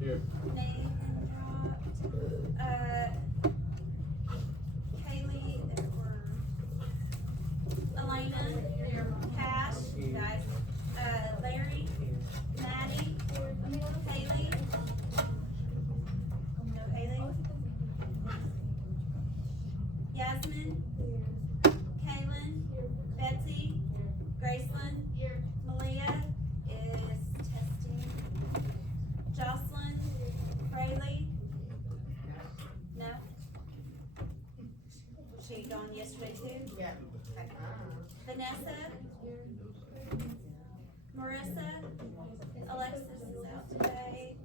Here. Nathan dropped. Kaylee, Elena, Cash, guys. Larry, Maddie, Haley. No Haley. Yasmin, Kaylin, Betsy, Graceland, Malia is testing. Jocelyn, Rayleigh. No. She gone yesterday too? Yeah. Okay. Vanessa, Marissa, Alexis is out today.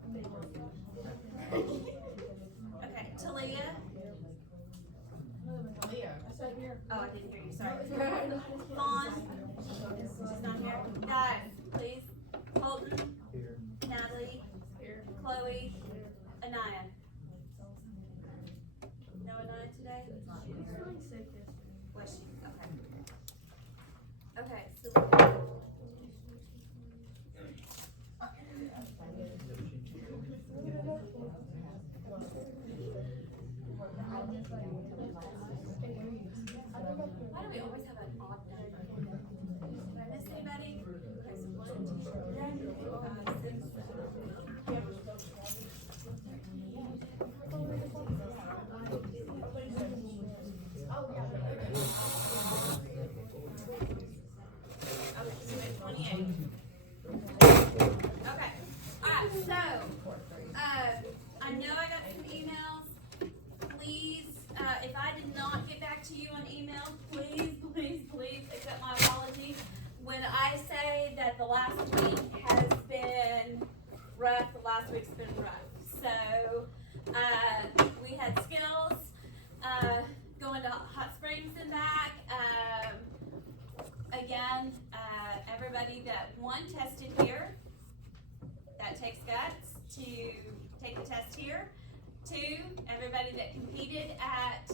Okay, Talia. Oh, I didn't hear you, sorry. Fawn, she's not here. Guys, please. Colton, Natalie, Chloe, Anaya. No Anaya today? Was she? Okay. Okay, so why do we always have an odd number? Did I miss anybody? Okay, so 1, 2, 3, 4, 5, 6, 28. Okay. Alright, so I know I got some emails. Please, if I did not get back to you on email, please accept my apology. When I say that the last week has been rough, the last week's been rough. So we had skills, going to Hot Springs and back. Again, everybody that tested here, that takes guts to take the test here. 2, everybody that competed at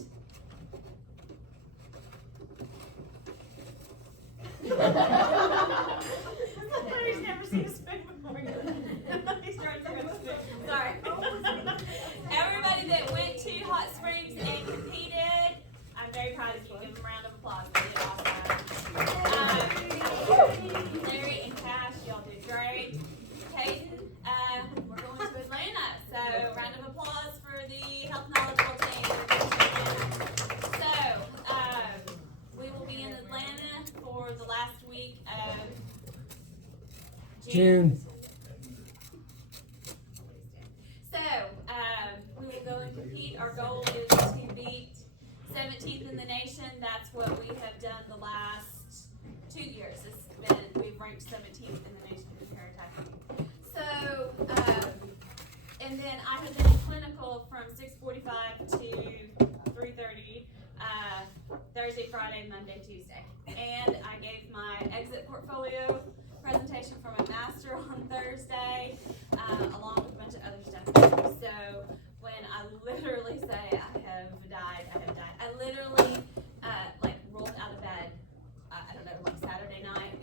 He's never seen a spoon before. He's trying to spoon. Sorry. Everybody that went to Hot Springs and competed, I'm very proud of you. Give them a round of applause. They did awesome. Larry and Cash, y'all did great. Caden, we're going to Atlanta, so round of applause for the health knowledgeable team. So, we will be in Atlanta for the last week of June. So, we will go and compete. Our goal is to beat 17th in the nation. That's what we have done the last 2 years. We've ranked 17th in the nation in paratacking. So, and then I have been in clinical from 6:45 to 3:30, Thursday, Friday, Monday, Tuesday. And I gave my exit portfolio presentation for my master on Thursday, along with a bunch of other stuff. So when I literally say I have died. I literally, rolled out of bed, I don't know, like Saturday night.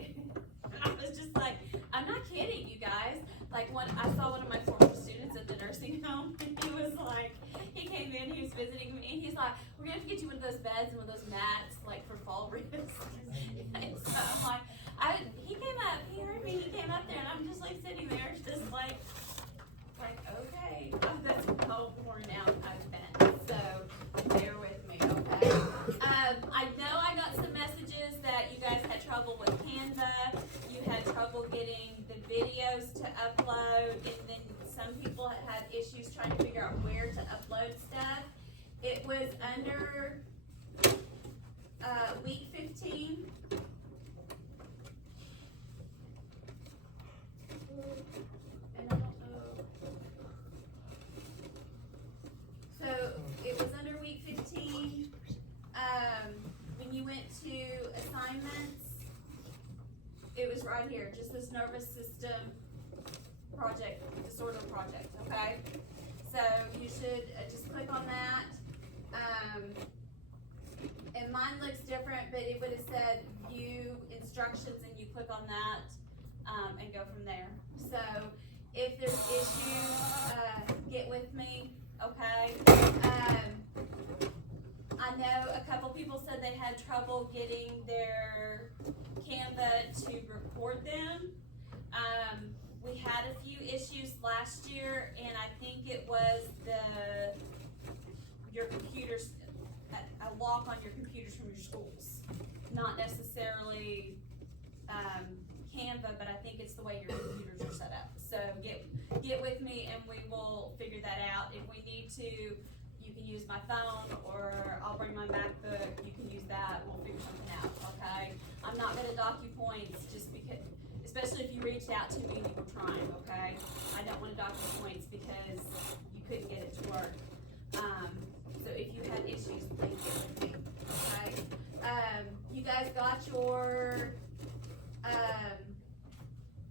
I was just like, I'm not kidding, you guys. Like, when I saw one of my former students at the nursing home, and he came in, he was visiting me, and he's like, we're gonna have to get you one of those beds and one of those mats, like, for fall risk. And so I'm like, he came up, he heard me, he came up there, and I'm just like sitting there, just like, okay, that's how worn out I've been. So, bear with me, okay? I know I got some messages that you guys had trouble with Canva, you had trouble getting the videos to upload, and then some people had issues trying to figure out where to upload stuff. It was under week 15. And I don't know. So it was under week 15. When you went to assignments, it was right here, just this nervous system project, disorder project, okay? So you should just click on that. And mine looks different, but it would have said view instructions, and you click on that and go from there. So if there's issues, trouble getting their Canva to record them. We had a few issues last year, and I think it was your computers, a lock on your computers from your schools. Not necessarily Canva, but I think it's the way your computers are set up. So get with me and we will figure that out. If we need to, you can use my phone, or I'll bring my MacBook, you can use that, we'll figure something out, okay? I'm not gonna dock you points just because, especially if you reached out to me and you were trying, okay? I don't wanna dock you points because you couldn't get it to work. So if you have issues, please get with me, okay? You guys got your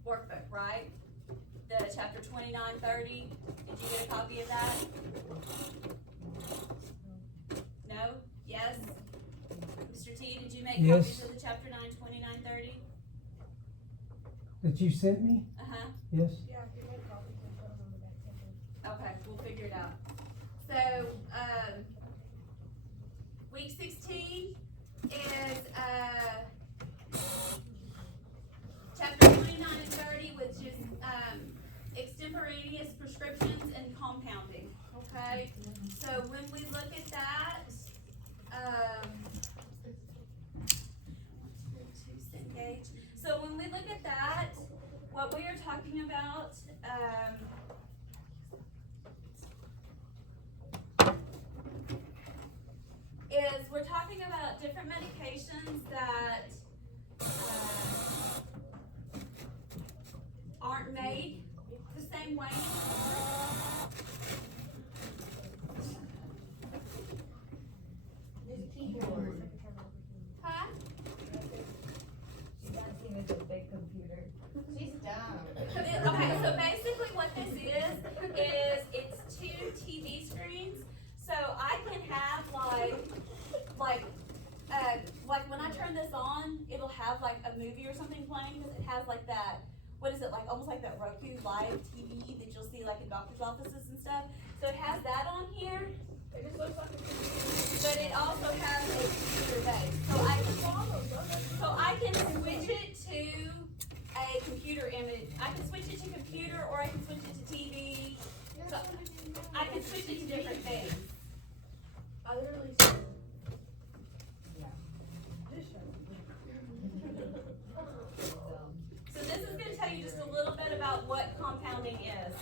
workbook, right? The chapter 2930. Did you get a copy of that? No? Yes? Mr. T, did you make copies of the chapter 9, 2930? That you sent me? Uh-huh. Yes. Yeah, if you make copies, we'll put them on the back table. Okay, we'll figure it out. So, week 16 is, chapter 29 and 30, which is, extemporaneous prescriptions and compounding, okay? So when we look at that, so when we look at that, what we are talking about, is we're talking about different medications that aren't made the same way anymore. This keyboard. Huh? She's dancing with a big computer. She's dumb. Okay, so basically what this is it's 2 TV screens. So I can have like when I turn this on, it'll have like a movie or something playing, because it has like that, what is it, like almost like that Roku live TV that you'll see like in doctor's offices and stuff. So it has that on here, It just looks like a but it also has a computer base. So I can switch it to a computer image. I can switch it to computer, or I can switch it to TV. So I can switch it to different things. I literally said. So this is going to tell you just a little bit about what compounding is.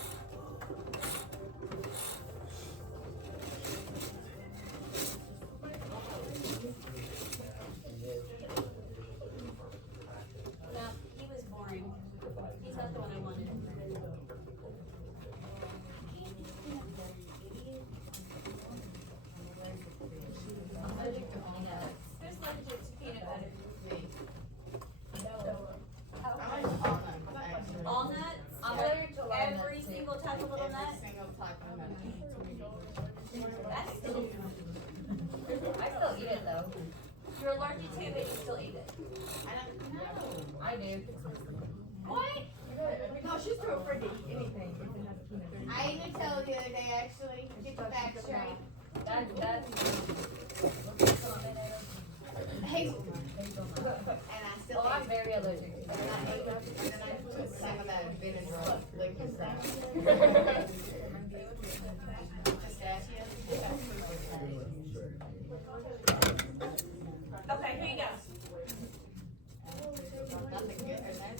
No, he was boring. He's not the one I wanted. Who's allergic to peanut butter? All nuts? Every single type of little nut? Every single type of nut. That's still, I still eat it though. you're allergic to it, but you still eat it. I don't know. I do. What? No, she's too afraid to eat anything if it has peanut butter. I ate Nutella the other day, actually. Get the facts straight. That's Hazelnut. hazelnut. And I still Oh, I'm ate very allergic to And that. I ate and then I put some of that vinegar liquid stuff. Pistachio. Okay, here you go. Nothing good in there.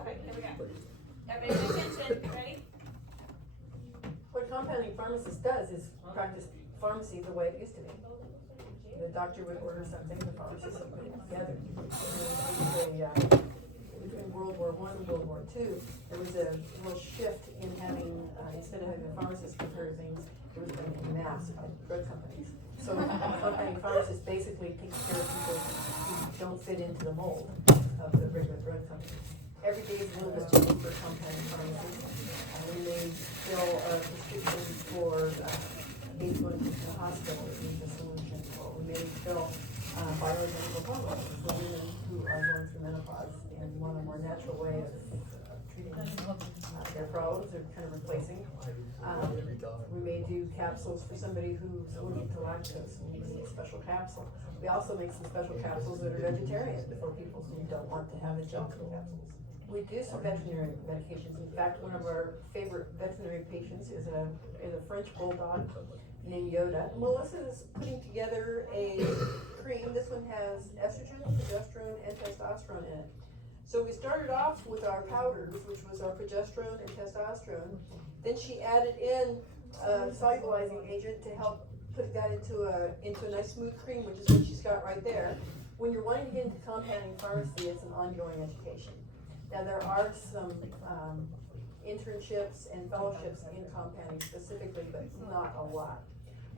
Okay, here we go. Everybody pay attention, ready? What compounding pharmacist does is practice pharmacy the way it used to be. The doctor would order something, the pharmacist would put it together. Between World War I and World War II, there was a little shift in having, instead of having a pharmacist prepare things, it was done in mass by drug companies. So compounding pharmacist basically takes care of people who don't fit into the mold of the regular drug companies. Every day is a little bit different for compounding pharmacists. When they fill a prescription for case going to the hospital is a solution, or we may fill bioidentical hormones for women who are going through menopause and want a more natural way of treating their problems or kind of replacing. We may do capsules for somebody who's allergic to lactose and needs a special capsule. We also make some special capsules that are vegetarian for people who don't want to have the junk capsules. We do some veterinary medications. In fact, one of our favorite veterinary patients is a French bulldog named Yoda. Melissa is putting together a cream. This one has estrogen, progesterone, and testosterone in it. So we started off with our powders, which was our progesterone and testosterone. Then she added in a solubilizing agent to help put that into a nice smooth cream, which is what she's got right there. When you're wanting to get into compounding pharmacy, it's an ongoing education. Now there are some internships and fellowships in compounding specifically, but not a lot.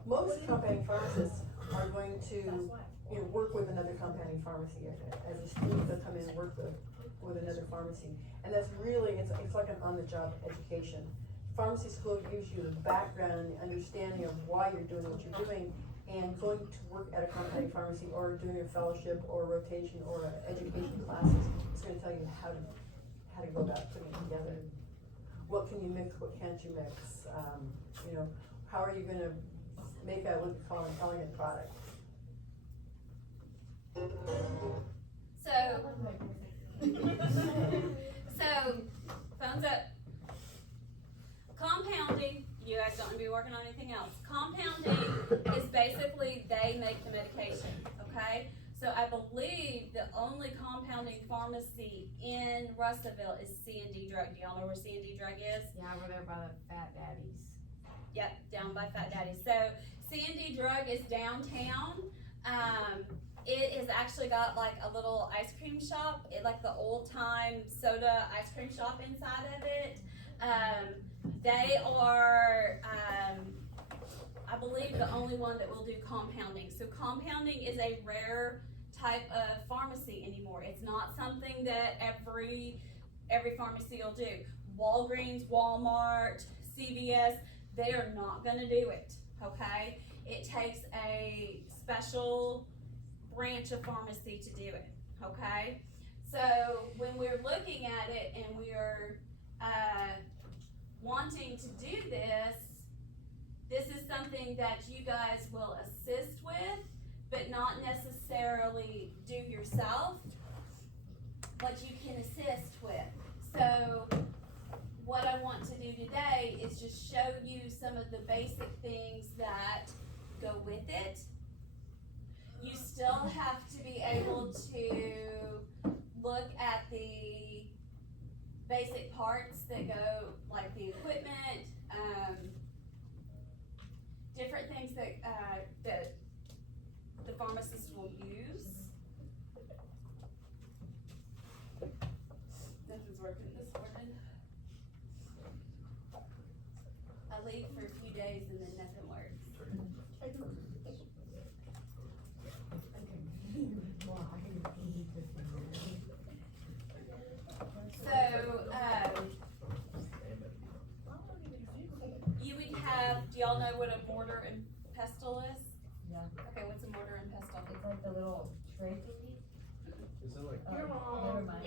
Most compounding pharmacists are going to work with another compounding pharmacy as a student. They'll come in and work with another pharmacy, and that's really it's like an on-the-job education. Pharmacy school gives you the background and the understanding of why you're doing what you're doing, and going to work at a compounding pharmacy or doing a fellowship or rotation or education classes is going to tell you how to go about putting it together. What can you mix? What can't you mix? How are you going to make what we call an elegant product? So, phones up. Compounding, you guys don't want to be working on anything else. Compounding is basically they make the medication, okay? So I believe the only compounding pharmacy in Russellville is C&D Drug. Do y'all know where C&D Drug is? Yeah, we're there by the Fat Daddies. Yep, down by Fat Daddy. So C&D Drug is downtown. It has actually got like a little ice cream shop, like the old time soda ice cream shop inside of it. They are, I believe, the only one that will do compounding. So compounding is a rare type of pharmacy anymore. It's not something that every pharmacy will do. Walgreens, Walmart, CVS, they are not gonna do it, okay? It takes a special branch of pharmacy to do it, okay? So when we're looking at it and we're wanting to do this is something that you guys will assist with, but not necessarily do yourself, but you can assist with. So what I want to do today is just show you some of the basic things that go with it. You still have to be able to look at the basic parts that go, like the equipment, different things that that the pharmacist will use. Nothing's working this morning. I leave for a few days and then nothing works. You would have, do y'all know what a mortar and pestle is? Yeah. Okay, what's a mortar and pestle? It's like the little tray thingy. Is it like? Never mind.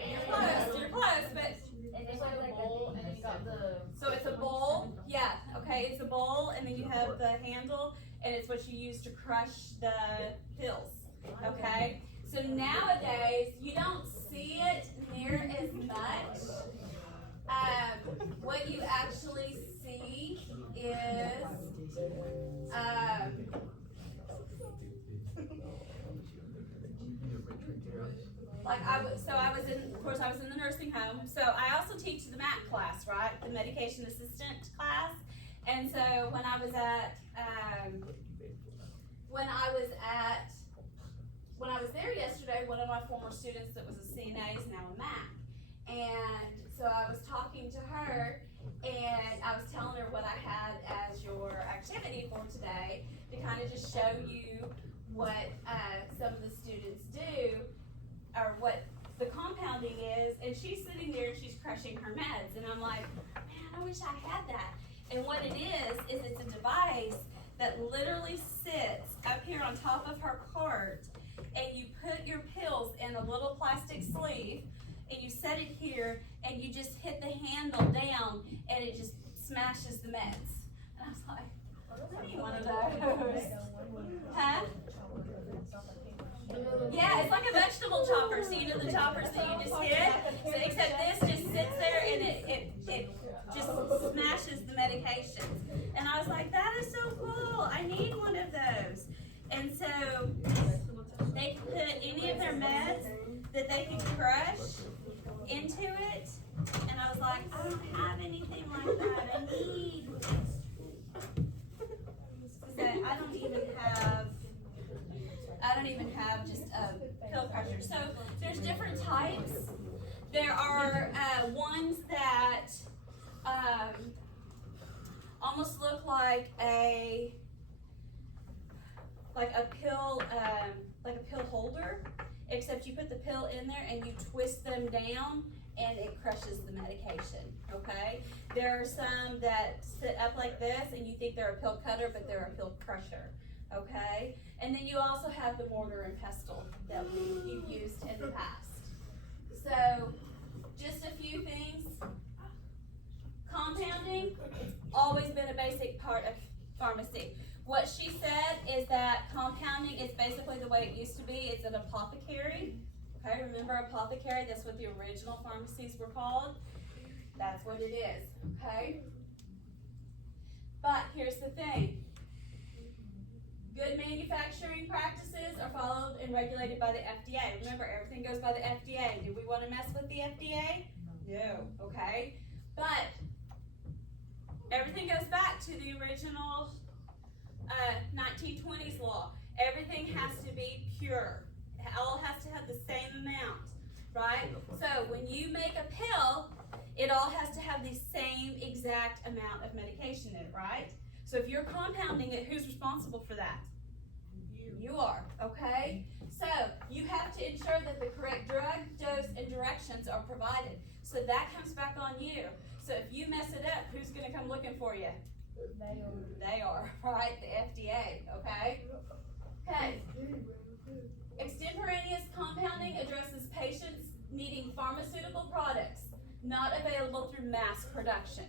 You're close, but, And it's like a bowl, and it's got the. so it's a bowl, yeah, okay, it's a bowl, and then you have the handle, and it's what you use to crush the pills, okay? So nowadays, you don't see it near as much. What you actually see is, like I was in the nursing home. So I also teach the MAC class, right? The medication assistant class. And so when I was there yesterday, one of my former students that was a CNA is now a MAC. And so I was talking to her and I was telling her what I had as your activity for today to kind of just show you what some of the students do, or what the compounding is. And she's sitting there and she's crushing her meds, and I'm like, man, I wish I had that. And what it is it's a device that literally sits up here on top of her cart, and you put your pills in a little plastic sleeve, and you set it here, and you just hit the handle down, and it just smashes the meds. And I was like, I need one of those. Huh? Yeah, it's like a vegetable chopper. So you know the choppers that you just hit? So except this just sits there and it just smashes the medications. And I was like, that is so cool. I need one of those. And so they can put any of their meds that they can crush into it. And I was like, I don't have anything like that. I don't even have just a pill crusher. So there's different types. There are ones that almost look like a pill holder, except you put the pill in there and you twist them down and it crushes the medication. Okay. There are some that sit up like this and you think they're a pill cutter, but they're a pill crusher. Okay, and then you also have the mortar and pestle that you've used in the past. So, just a few things. Compounding, it's always been a basic part of pharmacy. What she said is that compounding is basically the way it used to be. It's an apothecary. Okay, remember apothecary? That's what the original pharmacies were called. That's what it is. Okay, but here's the thing. Good manufacturing practices are followed and regulated by the FDA. Remember, everything goes by the FDA. Do we want to mess with the FDA? No. Okay. But everything goes back to the original 1920s law. Everything has to be pure. It all has to have the same amount, right? So when you make a pill, it all has to have the same exact amount of medication in it, right? So if you're compounding it, who's responsible for that? You are, okay? So you have to ensure that the correct drug, dose, and directions are provided. So that comes back on you. So if you mess it up, who's gonna come looking for you? They are, right? The FDA, okay? Okay. Extemporaneous compounding addresses patients needing pharmaceutical products not available through mass production,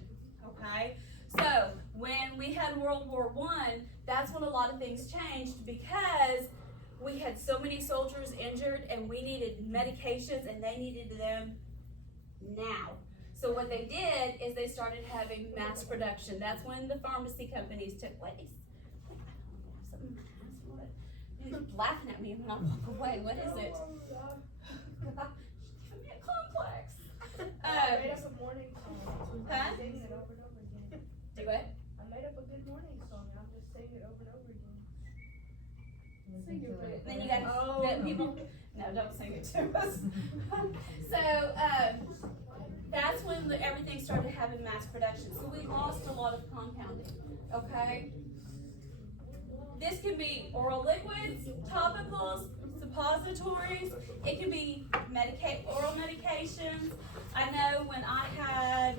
okay? So when we had World War I, that's when a lot of things changed because we had so many soldiers injured and we needed medications and they needed them now. So what they did is they started having mass production. That's when the pharmacy companies took place. I don't have something in my ass. You're laughing at me when I walk away. What is it? Give me a complex. I made up a morning song. Huh? I'm singing it over and over again. Do what? I made up a good morning song. I'm just singing it over and over again. Listen to it. Then you got that people. No, don't sing it to us. So that's when everything started having mass production. So we lost a lot of compounding. Okay. This can be oral liquids, topicals, suppositories. It can be oral medications. I know when I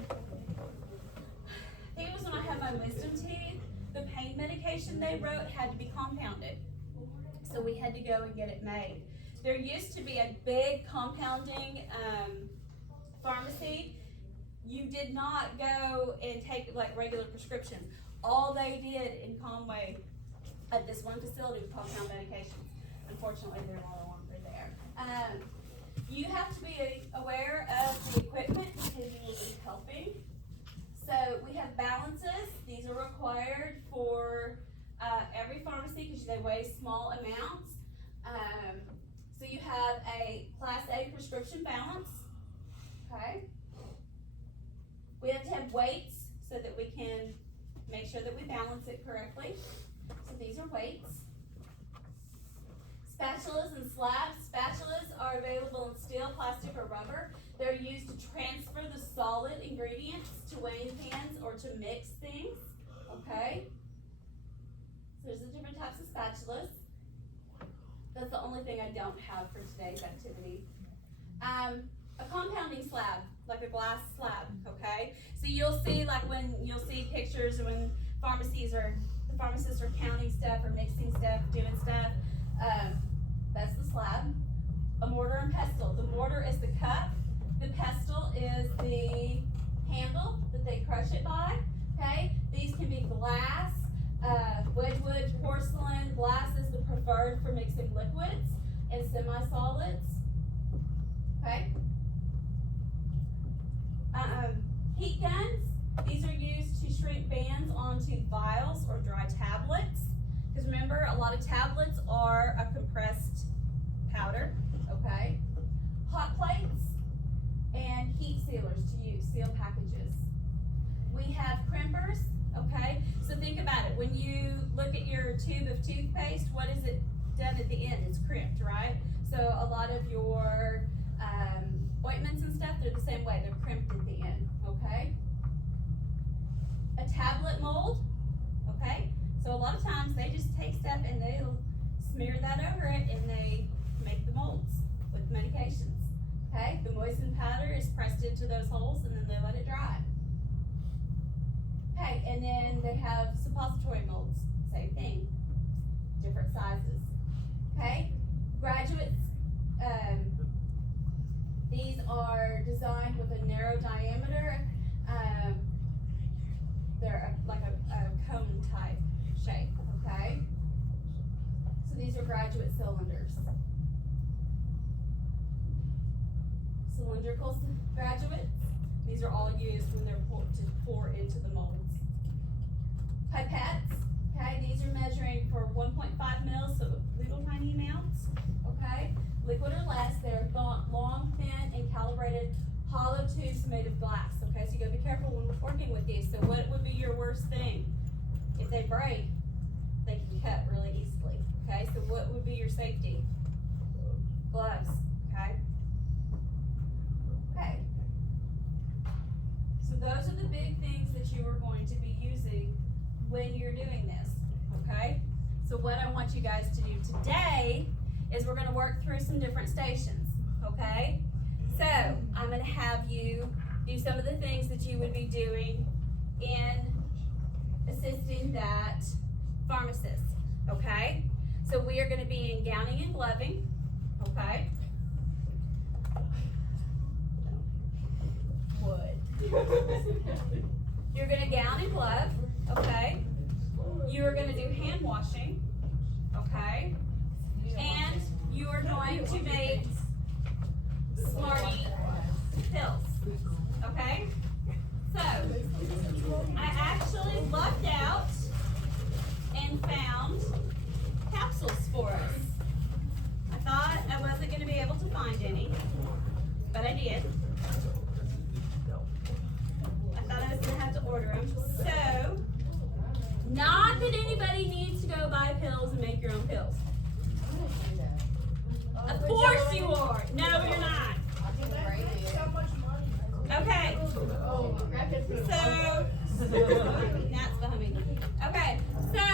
think it was when I had my wisdom teeth, the pain medication they wrote had to be compounded. So we had to go and get it made. There used to be a big compounding pharmacy. You did not go and take like regular prescriptions. All they did in Conway at this one facility was compound medications. Unfortunately, they're no longer there. You have to be aware of the equipment because you will be helping. So we have balances. These are required for every pharmacy because they weigh small amounts. So you have a Class A prescription balance. Okay. We have to have weights so that we can make sure that we balance it correctly. So these are weights. Spatulas and slabs. Spatulas are available in steel, plastic, or rubber. They're used to transfer the solid ingredients to weighing pans or to mix things. Okay? So there's the different types of spatulas. That's the only thing I don't have for today's activity. A compounding slab, like a glass slab, okay? So you'll see, like when you'll see pictures when pharmacies are, the pharmacists are counting stuff or mixing stuff, doing stuff. That's the slab. A mortar and pestle. The mortar is the cup. The pestle is the handle that they crush it by. Okay? These can be glass, wedgwood, porcelain. Glass is the preferred for mixing liquids and semi-solids. Okay? Heat guns. These are used to shrink bands onto vials or dry tablets. Because remember, a lot of tablets are a compressed powder. Okay? Hot plates and heat sealers to use, seal packages. We have crimpers. Okay? So think about it. When you look at your tube of toothpaste, what is it done at the end? It's crimped, right? So a lot of your ointments and stuff, they're the same way. They're crimped at the end. Okay? A tablet mold. Okay? So a lot of times they just take stuff and they'll smear that over it and they make the molds with medications. Okay? The moistened powder is pressed into those holes and then they let it dry. Okay, and then they have suppository molds. Same thing. Different sizes. Okay? Graduates, these are designed with a narrow diameter. They're like a cone type shape, okay? So these are graduate cylinders. Cylindrical graduates, these are all used when they're to pour into the molds. Pipettes, okay, these are measuring for 1.5 mils, so little tiny amounts, okay? Liquid or less, they're long, thin, and calibrated hollow tubes made of glass, okay? So you gotta be careful when we're working with these. So what would be your worst thing? If they break, they can cut really easily, okay? So what would be your safety? Gloves, okay? Okay. So those are the big things that you are going to be using when you're doing this, okay? So what I want you guys to do today is we're gonna work through some different stations, okay? So I'm gonna have you do some of the things that you would be doing in assisting that pharmacist, okay? So we are gonna be in gowning and gloving, okay? You're gonna gown and glove, okay? You are gonna do hand washing, okay? And you are going to make Smarty pills, okay? So, I actually lucked out and found capsules for us. I thought I wasn't gonna be able to find any, but I did. I thought I was gonna have to order them. So, not that anybody needs to go buy pills and make your own pills. Of course you are. No, you're not. Okay. So, Nat's behind me. Okay. So,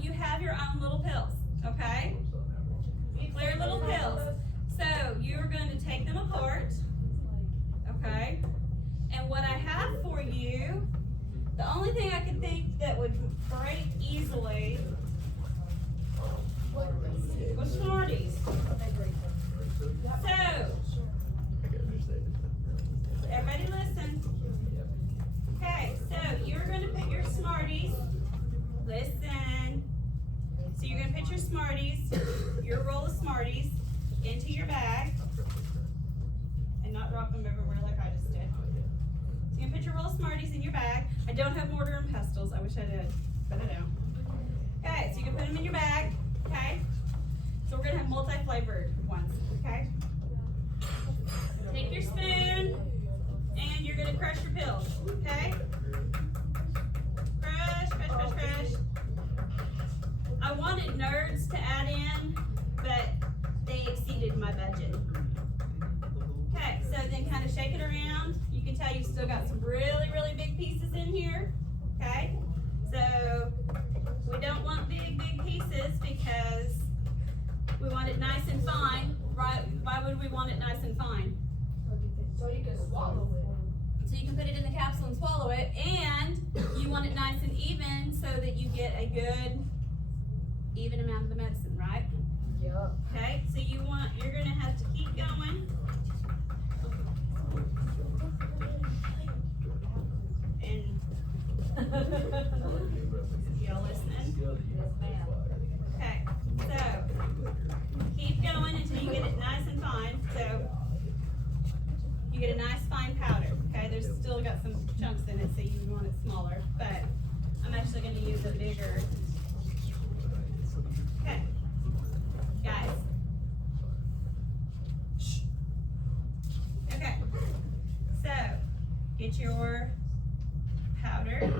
you have your own little pills. Okay. Clear little pills. So, you're going to take them apart. Okay. And what I have for you, the only thing I could think that would break easily was Smarties. So, everybody listen. Okay, so you're going to put your Smarties, listen. So you're going to put your Smarties, your roll of Smarties, into your bag. And not drop them everywhere like I just did. So you're going to put your roll of Smarties in your bag. I don't have mortar and pestles. I wish I did, but I don't. Okay, so you can put them in your bag. Okay? So we're going to have multi-flavored ones. Okay? Take your spoon, and you're going to crush your pills. Okay? Crush, crush, crush, crush. I wanted nerds to add in, but they exceeded my budget. Okay, so then kind of shake it around. You can tell you've still got some really, really big pieces in here. Okay? So we don't want big, big pieces because we want it nice and fine. Right? Why would we want it nice and fine? So you can swallow it. So you can put it in the capsule and swallow it, and you want it nice and even so that you get a good, even amount of the medicine, right? Yup. Okay, so you're gonna have to keep going. And y'all listening? Yes, ma'am. Okay, so keep going until you get it nice and fine. So you get a nice fine powder. Okay, there's still got some chunks in it, so you want it smaller. But I'm actually going to use a bigger. Okay, guys. Shh. Okay, so get your powder.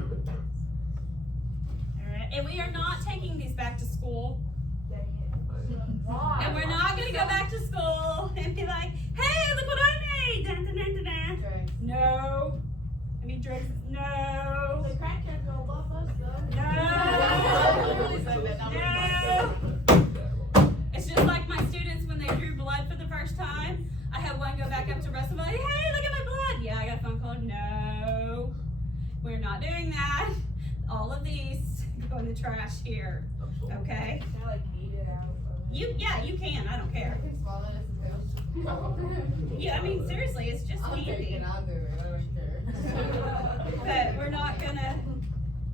Alright, and we are not taking these back to school. Why? And we're not gonna go back to school and be like, hey, look what I made! Dun, dun, dun, dun, dun. Okay. No. I mean, drugs, no. The crackheads gonna buff us though. No. It's just like my students when they drew blood for the first time. I had one go back up to Russell like, hey, look at my blood. Yeah, I got a phone call. No. We're not doing that. All of these go in the trash here. Okay? Can I like eat it out? Yeah, you can. I don't care. I can swallow it as a pill. Yeah, I mean, seriously, it's just I'll take candy. it, I'll do it, I don't care. But we're not gonna.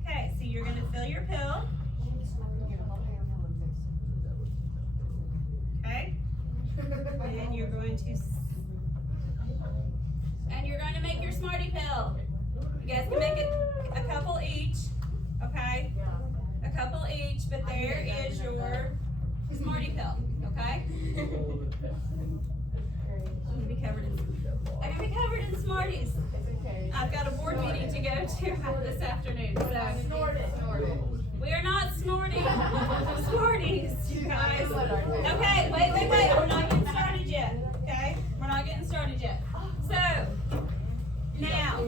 Okay, so you're gonna fill your pill. Okay? And you're going to. And you're going to make your Smartie pill. You guys can make it a couple each. Okay? A couple each, but there is your Smartie pill. Okay? I'm gonna be covered in Smarties. It's okay. I've got a board meeting to go to this afternoon, so Snort it. Snort it. we are not snorting Smarties, you guys. Okay, wait, we're not getting started yet, okay? We're not getting started yet. So, now,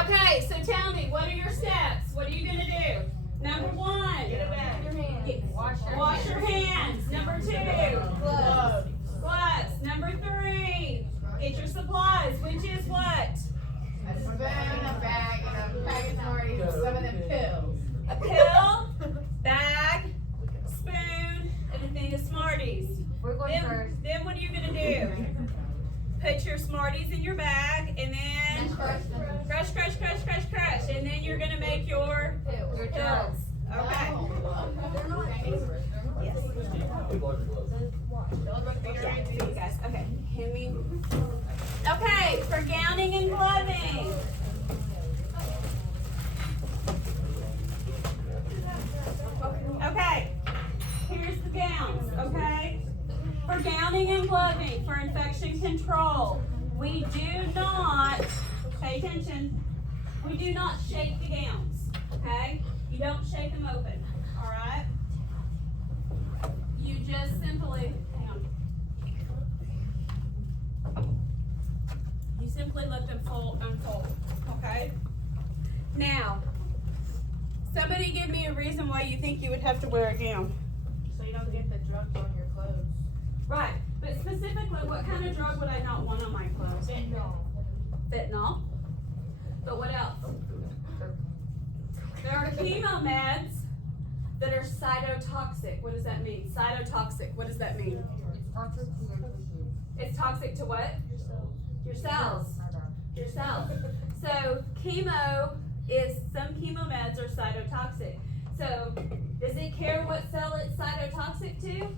okay, so tell me, what are your steps? What are you gonna do? Number one, wash your hands. Number two, gloves. Number three, get your supplies, which is what? A spoon, a bag, and a pack of Smarties, and some of them pills. A pill, bag, spoon, and a thing of Smarties. We're going first. Then what are you gonna do? Put your Smarties in your bag, and then crush, and then you're gonna make your pills. Okay. Yes. Yeah, you guys. Okay. Hand me. Okay, for gowning and gloving. Okay. Here's the gowns, okay? For gowning and gloving, for infection control, we do not, pay attention, we do not shake the gowns, okay? You don't shake them open, all right? You just simply, hang on. You simply let them unfold, okay? Now, somebody give me a reason why you think you would have to wear a gown. So you don't get the drugs on your clothes. Right, but specifically, what kind of drug would I not want on my clothes? Fentanyl. But what else? There are chemo meds that are cytotoxic. What does that mean? Cytotoxic. What does that mean? It's toxic to what? Your cells. Your cells. So chemo is, some chemo meds are cytotoxic. So does it care what cell it's cytotoxic to?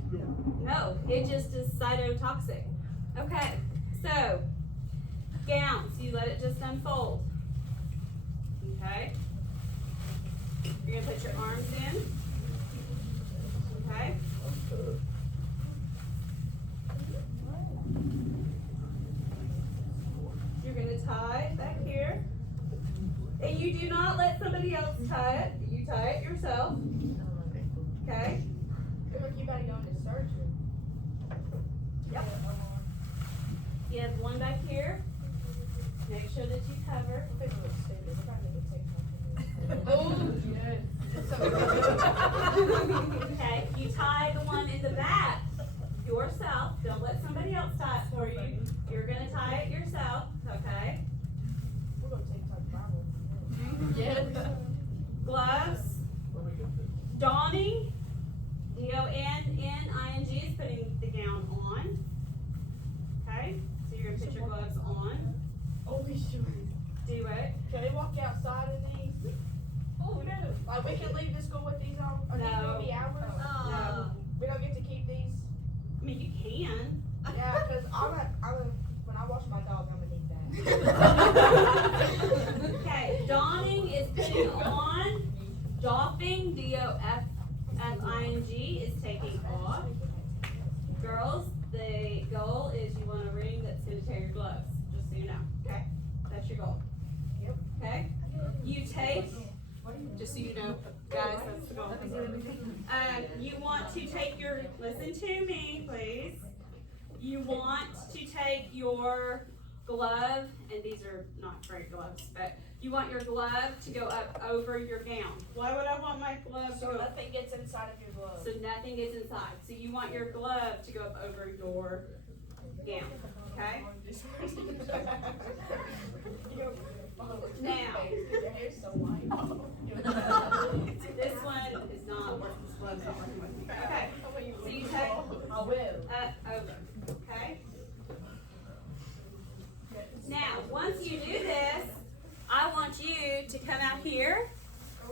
No, it just is cytotoxic. Okay, so gowns, you let it just unfold. Okay. You're gonna put your arms in. Okay. You're gonna tie it back here. And you do not let somebody else tie it. You tie it yourself. Okay? Feel like you gotta go into surgery. Yep. You have one back here. Make sure that you cover. Okay, you tie the one in the back yourself. Don't let somebody else tie it for you. You're gonna tie it yourself. Okay. We're gonna take time travel. Yeah. Gloves. Donning. D-O-N-N-I-N-G is putting the gown on. Okay. So you're gonna put your gloves on. Oh, we should. Do it. Can we walk outside in these? Oh, no. Like, we can leave the school with these on? Are these No. gonna be ours? No. We don't get to keep these? I mean, you can. Yeah, cause when I wash my dog, I'm gonna need that. Okay. Donning is putting on. Doffing, D-O-F-F-I-N-G, is taking off. Girls, the goal is you want a ring that's gonna tear your gloves, just so you know, okay? That's your goal. Yep. Okay? You take, just so you know, guys, that's the goal. You want to take your, listen to me, please. You want to take your glove, and these are not great gloves, but you want your glove to go up over your gown. Why would I want my glove to So go nothing gets inside of your glove. so nothing gets inside. So you want your glove to go up over your gown, okay? Now, Your hair's so white. this one is not working, this one's not working with me. Okay, so you take I will. up over, okay? Now, once you do this, I want you to come out here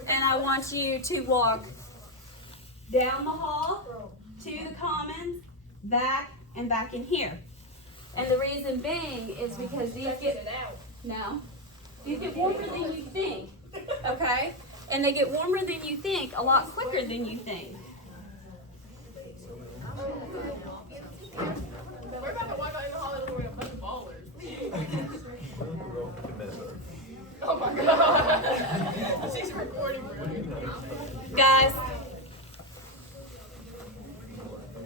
and I want you to walk down the hall to the commons, back, and back in here. And the reason being is because these get, no, these get warmer than you think, okay? And they get warmer than you think a lot quicker than you think. We're about to walk out in the hall and we're a bunch of ballers. Oh my god. She's recording. Guys,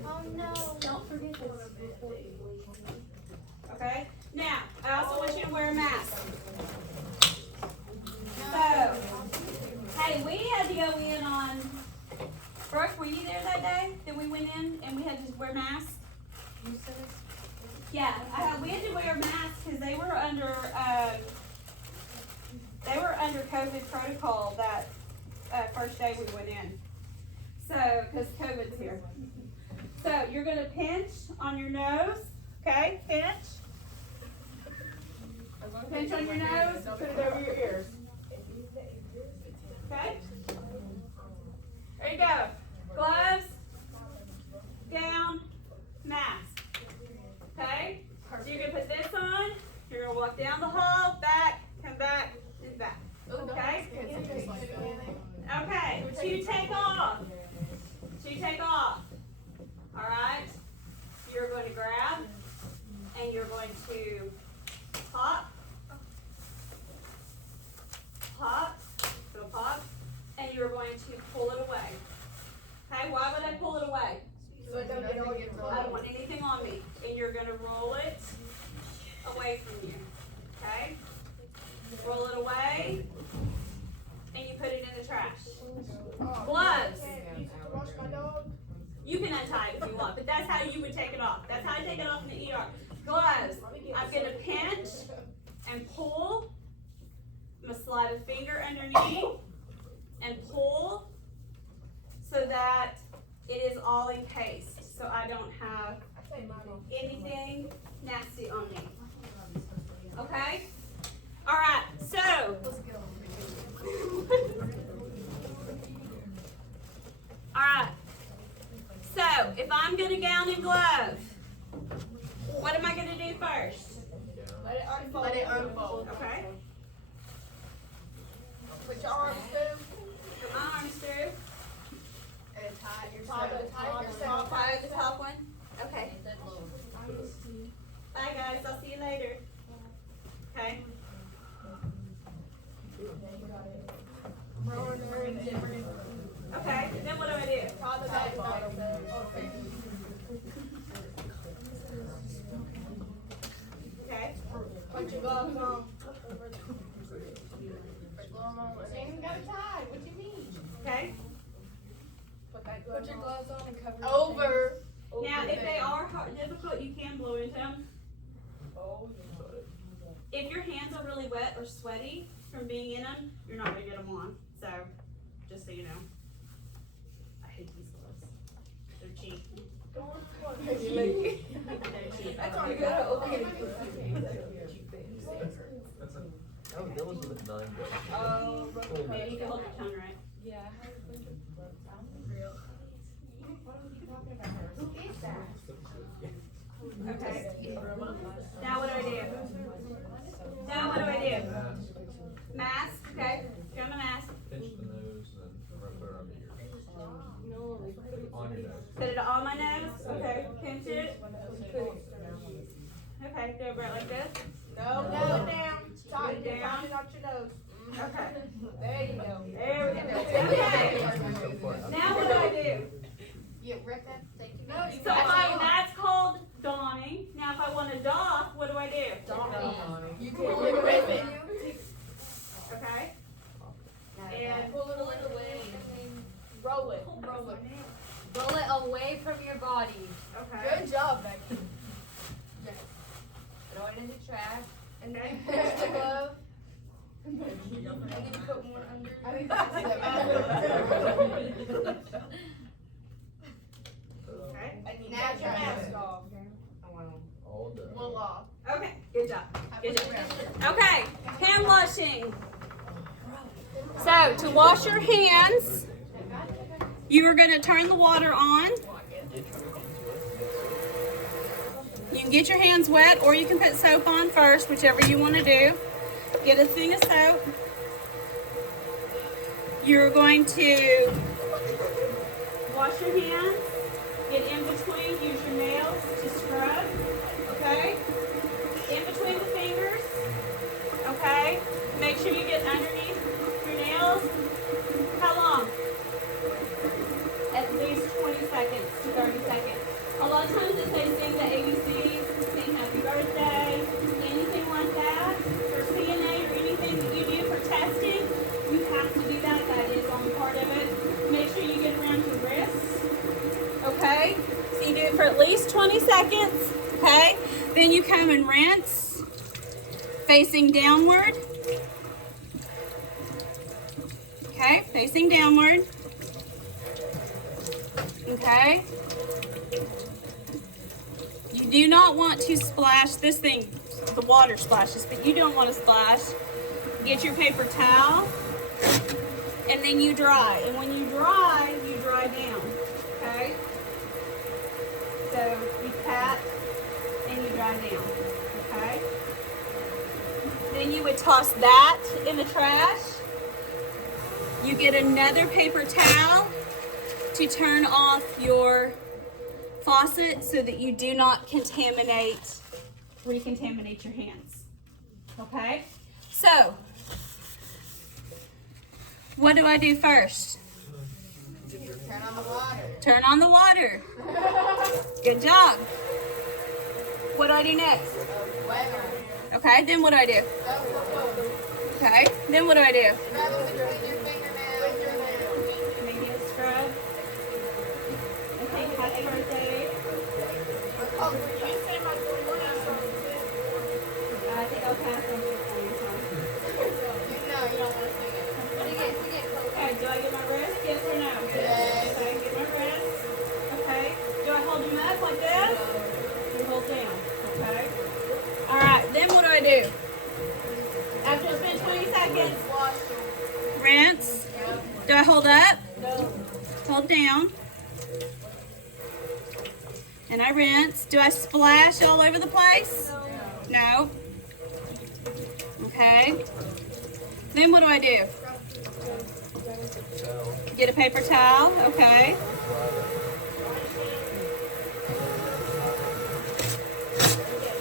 Oh no. don't forget this. Okay? Now, I also want you to wear a mask. So, hey, we had to go in on, Brooke, were you there that day that we went in and we had to wear masks? Yeah, we had to wear masks because they were under COVID protocol that first day we went in. So, because COVID's here. So, you're going to pinch on your nose, okay? Pinch. Pinch on your nose, put it over your ears. Okay? There you go. Gloves, gown, mask. Okay? So you're going to put this on. You're going to walk down the hall, back, come back, and back. Okay? Okay. To take off. To take off. Alright? You're going to grab and you're going to pop. Pop. Go pop. And you're going to pull it away. Okay? Why would I pull it away? So it don't get all your I don't want anything on me. And you're going to roll it away from you. Okay? Roll it away. And you put it in the trash. Gloves. Wash my dog. You can untie it if you want, but that's how you would take it off. That's how I take it off in the ER. Gloves. I'm going to pinch and pull. I'm going to slide a finger underneath and pull so that it is all encased. So I don't have anything nasty on me. Okay? All right, so. All right. So, if I'm going to gown and glove, what am I going to do first? Let it unfold. Let it unfold. Okay. Put your arms through. Put my arms through. And tie Tie yourself. yourself. Tie the top one. Okay. Bye, guys. I'll see you later. Okay. Okay. Then what do I do? Tie the back bottom. Okay. Put your gloves on. You ain't got a tie. What do you mean? Okay. Put your gloves on and cover Over. Now, if they are difficult, you can blow into them. If your hands are really wet or sweaty from being in them, you're not gonna get them on. So, just so you know. I hate these gloves. They're cheap. They're cheap. That's on good. Oh, that was with 9 days. Oh, maybe you can hold your tongue right. Who is that? Okay. Now what do I do? Mask, okay. Show my mask. Pinch the nose and rub it around the ears. On your nose. Put it on my nose. Okay. Pinch it. Okay. Do it right like this. No, down. Tighten it down. Tighten out your nose. Okay. There you go. There we go. Okay. Now what do I do? You rip that, take your So that's called donning. Now if I want to doff, what do I do? You Rip it. Okay. And pull it away. Roll it. roll it away from your body. Okay. Good job, Becky. Throw it in the trash. And then pinch the glove. And then you put one under. I think that's Okay. And you got your mask off. All done. Voila. Okay. Good job. Good job. Okay. Hand washing. So to wash your hands, you are going to turn the water on. You can get your hands wet or you can put soap on first, whichever you want to do. Get a thing of soap. You're going to wash your hands. Get in between, use your nails to scrub. Okay? In between the fingers. Okay? Make sure you get underneath your nails. How long? At least 20 seconds to 30 seconds. A lot of times it says sing the ABCs, sing happy birthday, anything like that. For CNA or anything that you do for testing, you have to do that. That is on part of it. Make sure you get around your wrists. Okay? So you do it for at least 20 seconds. Okay? Then you come and rinse, facing downward. Okay? Facing downward. Okay? You do not want to splash this thing. The water splashes, but you don't want to splash. Get your paper towel, and then you dry. And when you dry down. Okay? So you pat and you dry down. Okay? Then you would toss that in the trash. You get another paper towel to turn off your faucet so that you do not recontaminate your hands. Okay? So, what do I do first? Turn on the water. Turn on the water. Good job. What do I do next? Weather. Okay, then what do I do? Okay, then what do I do? Rub it between your fingernails. Maybe a scrub. Okay, happy birthday. Oh, you say my 41 I think I'll pass on this one. No, you don't want to sing it. Okay, do I get my wrist? Yes or no? Yes. Okay, get my wrist. Okay. Do I hold them up like this? You hold down. Okay. Alright, then what do I do? After it's been 20 seconds, rinse. Do I hold up? No. Hold down. And I rinse. Do I splash all over the place? No. Okay. Then what do I do? Get a paper towel. Okay.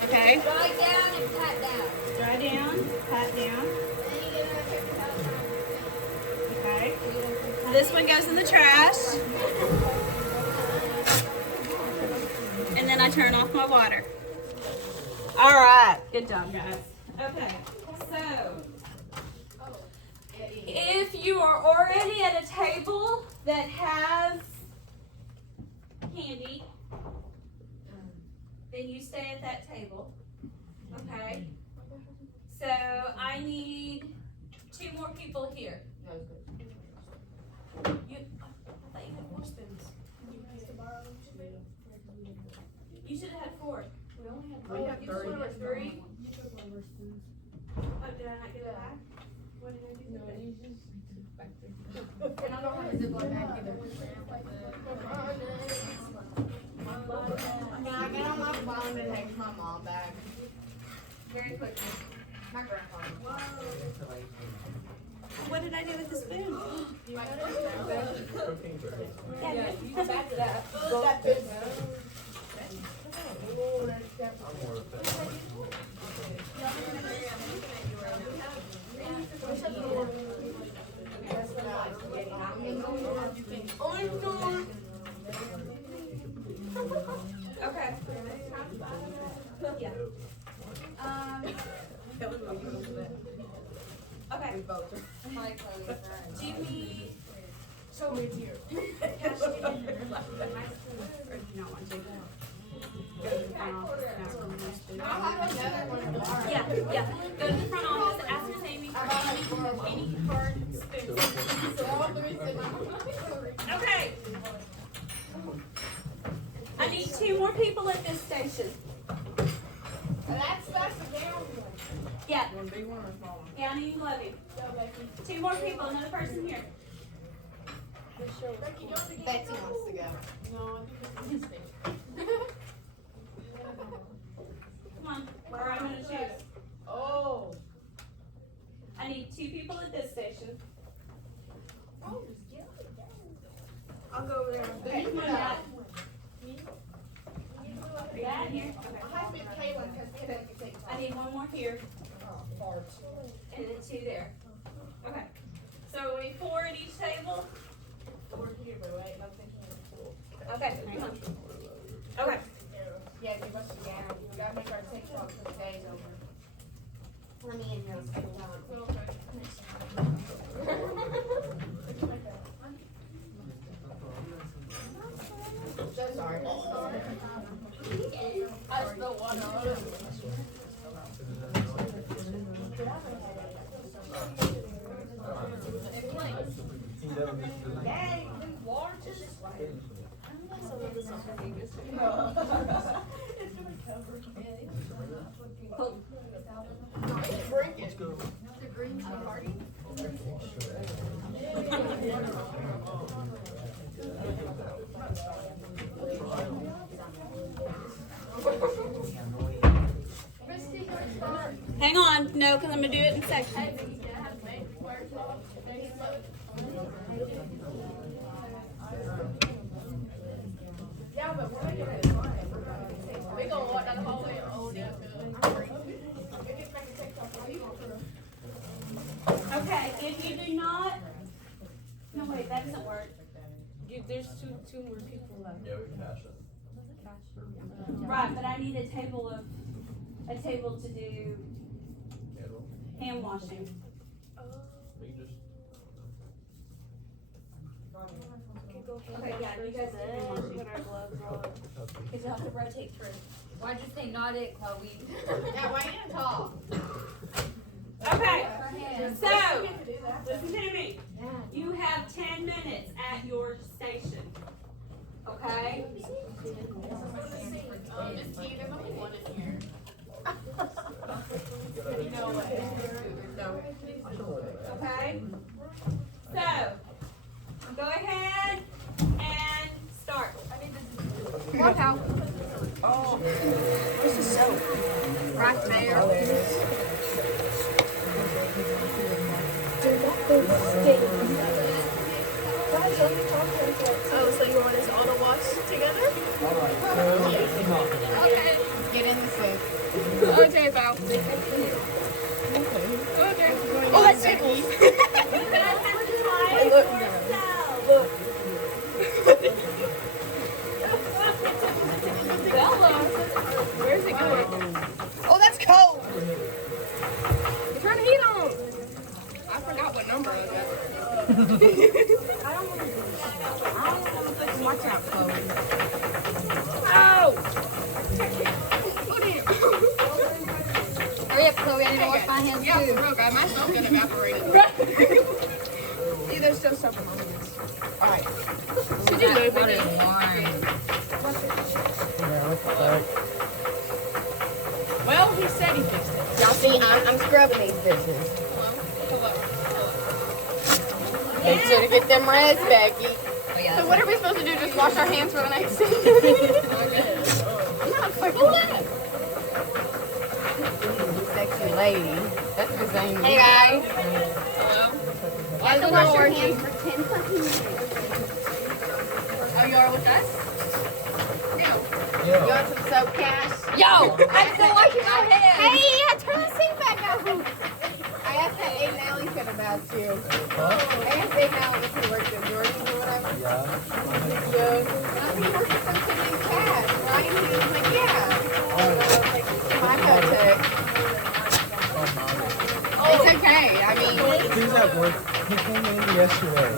Okay. Dry down and pat down. Dry down. Pat down. Then you get another paper towel. Okay. This one goes in the trash. And then I turn off my water. All right. Good job, guys. Okay. So, if you are already at a table that has candy, then you stay at that table. Okay? So I need 2 more people here. I thought you had 4 spoons. You should have had 4. We have 3. Oh, did I not give it back? What did I do with it? And I don't have a Ziploc bag either. Can I get on my phone and text my mom back? Very quickly. My grandpa. What did I do with the spoon? Cooking burger. Yeah, You can back it up. That bitch. I'm more offended. Okay. Yeah. Okay. Jimmy. Show me here. Cash it in. Or do you not want to? Go to the front office and ask them for spoons. I'll have another one tomorrow. Yeah. Go to the front office, ask for Amy for any hard spoons. So all 3 sit my. Okay. I need 2 more people at this station. That's the down one. Yeah. You want a big one or a small one? Yeah, I need 11. 2 more people, another person here. Betsy wants to go. Come on, where I'm gonna choose. Oh. I need 2 people at this station. I'll go over there. Come on, Dad. Dad, here. I have to be Caitlin because Caitlin can take I need 1 more here, parts. and then 2 there. Okay. So we need 4 at each table. We're here, but wait, let's think. Okay, come on. Okay. Yeah, give us a gown. We gotta make our TikTok for the day's over. Let me in here. Let's take time. So sorry. I still want to. Let's go. Hang on, no, because I'm gonna do it in sections. Yeah, but we're making it fun. We gonna walk down the hallway and hold it. Okay, if you do not, no wait, that doesn't work. There's two more people left. Yeah, we can cash it. Right, but I need a table to do Candle. hand washing. We can just. Okay, yeah, you guys do hand washing. Because you'll have to rotate through. Why'd you say not it, Chloe? Yeah, why you talk? Okay, hand. so, listen to me. You have 10 minutes at your station. Okay? Just you, there's only one in here. You know what? Okay? So, go ahead and start. What how? Oh, this is soap. Right there. Oh, so you want us all to wash together? Okay. Get in the soup. Okay, pal. Okay. Oh, that's sticky. Hey, look. Bella. Where's it going? Oh, that's cold. Turn the heat on. I forgot what number I was at. I don't want to do that. off the real guy. My soap's gonna evaporate. There's still soap in my hands. Alright. She just moved it. Well, he said he fixed it. Y'all see, I'm scrubbing these bitches. Hello. Make sure to get them reds, Becky. So what are we supposed to do? Just wash our hands for the next 10 minutes? I'm not like, hold that. Sexy lady. That's the same. Hey guys. You have to wash your hands for 10 fucking minutes. Oh, you are with us? No. You want some soap, Cash? Yo! I'm still washing my hands. Hey, I turned the sink back on. I asked that Aiden Allison about you. I asked Aiden Allison if he worked at Jordan's or whatever. Yeah. He's good. And I said, he works at some kid named Cash, right? And he was like, yeah. So I was like, my contact. It's okay. I mean, He's at work. He came in yesterday.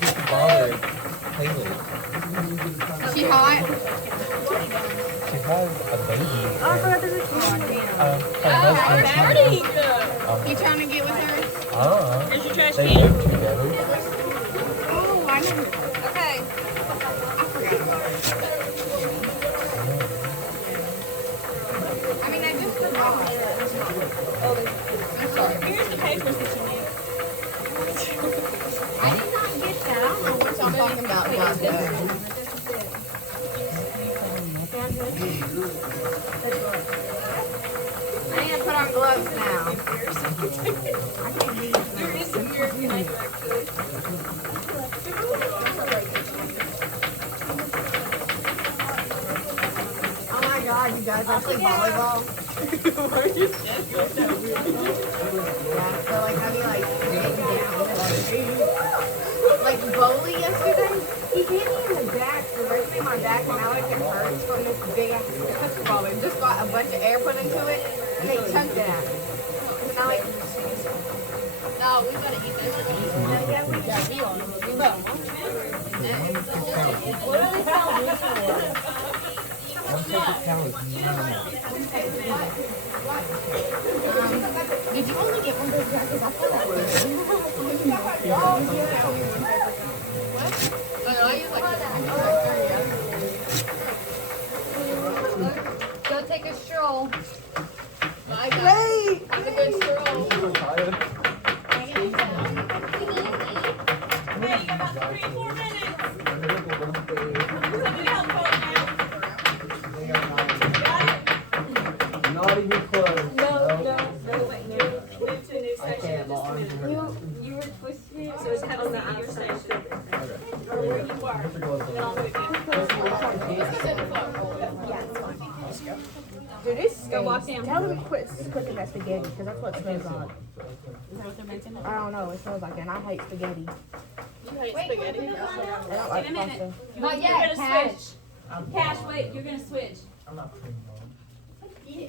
Just bothered Haley. she hot. She has a baby. Oh, I forgot there's a kid. Her husband's You trying to get with her? I don't know. There's your trash They can. live together. Oh, I know. Okay. I mean, I just forgot. I'm sorry. Here's the papers that you need. I did not get that. I don't know what y'all talking about. I need to put on gloves now. There is some European paper actually. Oh my god, you guys, I play volleyball. Yeah, so like how do you like getting down? Like Bowley yesterday, he hit me in the back, directly in my back, and now it hurts from this big ass ball. It just got a bunch of air put into it, and they chunked it at me. So now like, No, we gotta eat this. we will. I'm taking calories. Did you only get one of those guys? Because I feel that way. Oh, no, I use like Go take a stroll. I got a good stroll. I'm tired. Hey, you got about 3 or 4 minutes. Somebody help Colt now. Got it? Not even close. No, wait, move to a new I station can't, in just a minute. You were twisting it, so it's kind of on your station. Or where you were. Then I'll move you. Dude, this Go walk down. Tell them to quit cooking that spaghetti, because that's what it smells like. Is that what they're making? I don't know, it smells like that, and I hate spaghetti. You hate spaghetti? I don't like In a minute. pasta. Not You're yet, gonna Cash. switch. Cash, wait, you're gonna switch.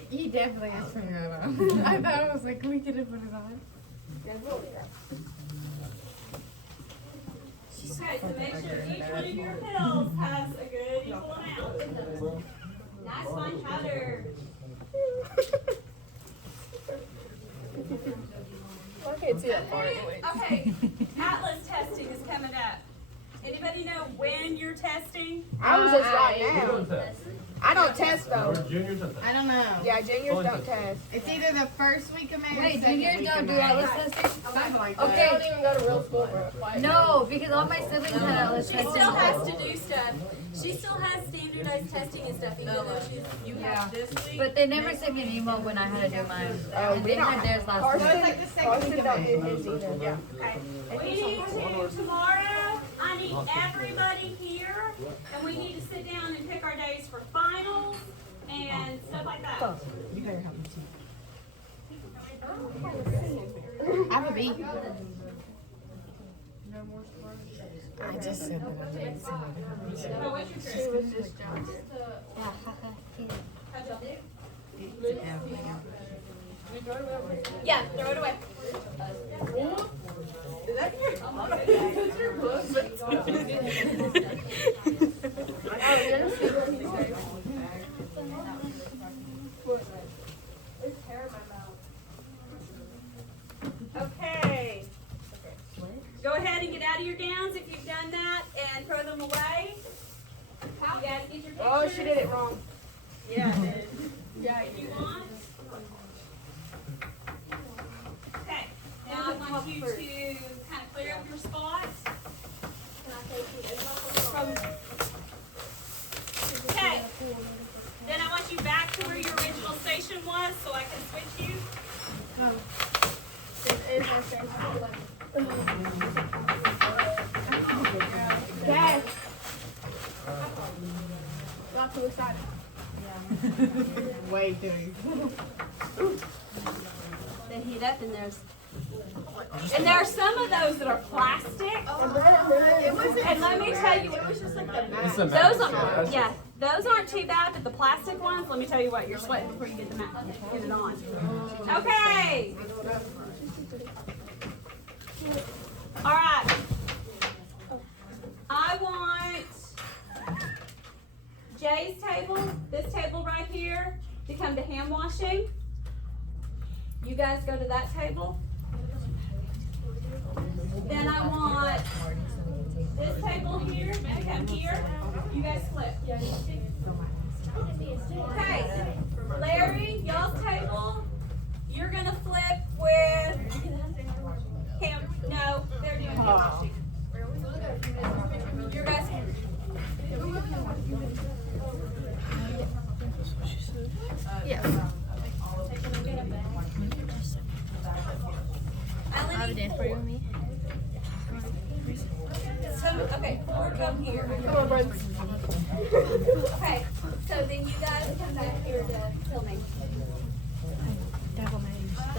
You definitely asked for that on. I thought it was like, we could have put it on. Okay, so make sure each one of your pills has a good equal amount. Nice fine powder. I can't see that far away. Okay, Atlas testing is coming up. Anybody know when you're testing? I was just right now. I don't test though. I don't know. Yeah, juniors don't test. It's either the first week of May or Wait, second juniors week don't of do May. Atlas testing? Something like that. Okay. I don't even go to real school for it. No, because all my siblings had Atlas She testing. still has to do stuff. She still has standardized testing and stuff, even though you have this week. But they never sent me an email when I had to do mine. Oh, And we they don't had theirs last Carson, week. it's like the second Carson week of don't May. do his either. Yeah. We need to, tomorrow, I need everybody here, and we need to sit down and pick our days for finals and stuff like that. You better help me too. I have a B. I just said that I didn't say So what's your trick? Yeah, throw it away. Oh, she did it wrong. Yeah, I did. Yeah, If you want. Okay, now I want you to kind of clear up your spots. Okay, then I want you back to where your original station was so I can switch you. Dad. Not too excited. Way too. They heat up and there are some of those that are plastic. It wasn't. And let me tell you, It was just like the It's a those match. aren't, yeah, those aren't too bad, but the plastic ones, let me tell you what, you're sweating before you get get it on. Okay. All right. I want Jay's table, this table right here, to come to hand washing. You guys go to that table. Then I want this table here to come here. You guys flip. Okay, Larry, y'all's table, you're gonna flip with Cam. No, they're doing hand washing. You guys. Yes. I have a dance party with me. So, okay, four come here. Come on, bud. Okay, so then you guys come back here to kill me.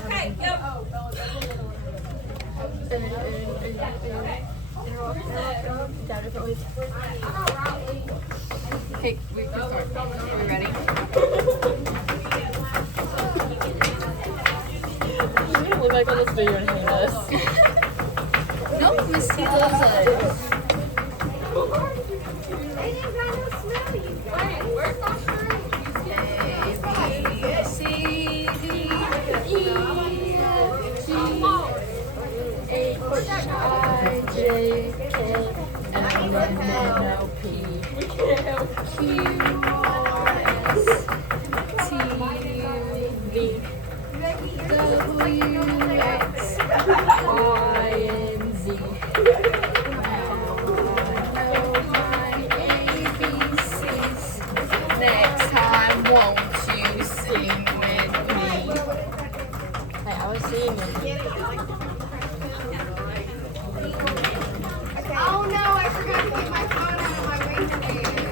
Okay, go. Okay. Hey, we can start. Are we ready? You look like on this video and hate us. No, Missy loves us. Next time, won't you sing with me? Hey, I was singing. Oh no, I forgot to get my phone out of my waistband.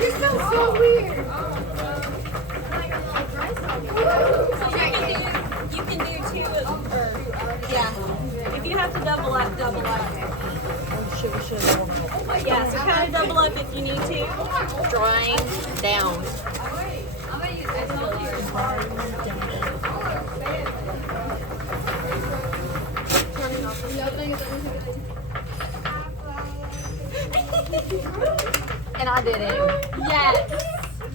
You smell so weird. You can do two, or, yeah. If you have to double up, double up. Yeah, so kind of double up if you need to. Drying down. And I did it. Yes.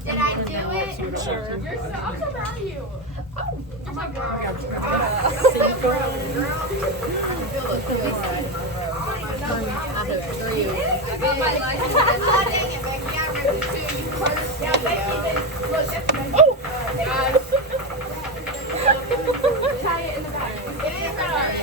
Did I do it? Sure. I'm so proud of you. Oh my god. I agree. I got my license. Oh, dang it, Becky. I read it too. You first. Yeah, Becky. Look, that's Becky. Oh! Guys. Tie it in the back. It is tied.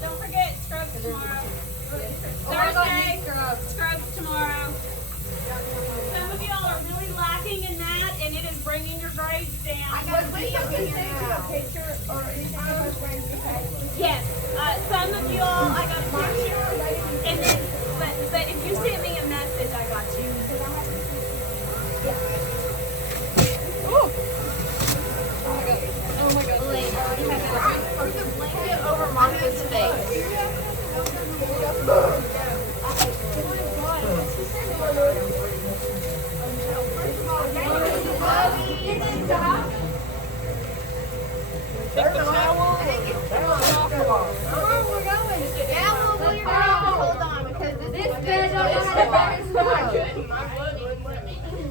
Don't forget scrubs tomorrow. Thursday, scrubs tomorrow. Some of y'all are really lacking in that, and it is bringing your grades down. Yes, some of y'all, I got a picture, and then, but if you send me a message, I got you.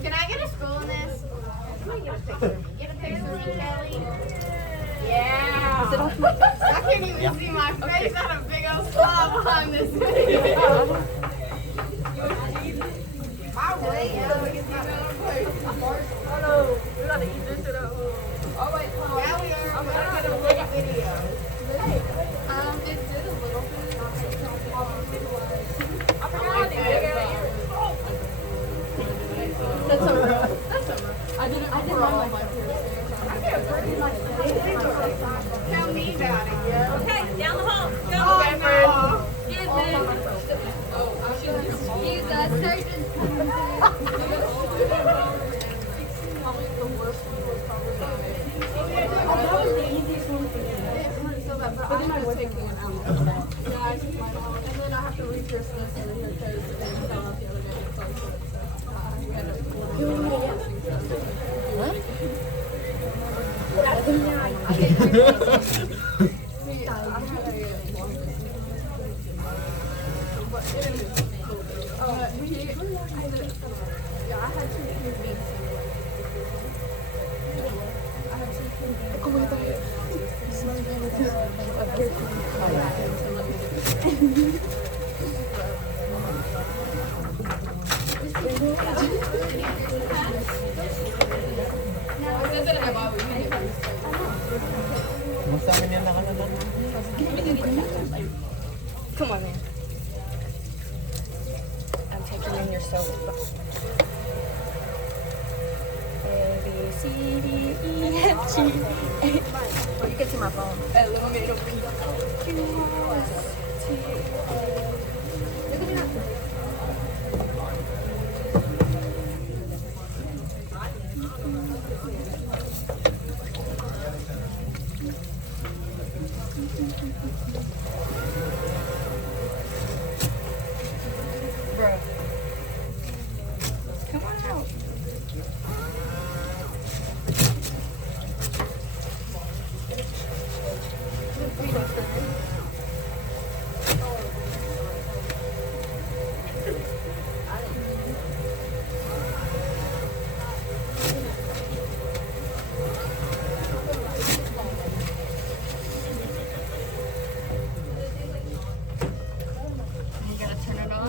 Can I get a scroll in this? Get a picture of me, Kelly. Yeah. I can't even see my face. I had a big old smile behind this video. My way, yeah. We gotta eat this shit up. Oh, wait, yeah, we are. I'm gonna get a little video. It did a little bit. I forgot how to get it. That's over. That's over. I did it for all my peers. Tell me about it, girl. Okay, down the hall. Go. Oh, He's a surgeon. But then I was taking it out. And then I have to repierce this over here because it fell out the other day. So we had I had two convincing. come on, man. I'm taking in your soda. A, B, C, D, E, F, G, H. Oh, you can see my phone. A little bit of bro. Come on out. You gotta turn it on.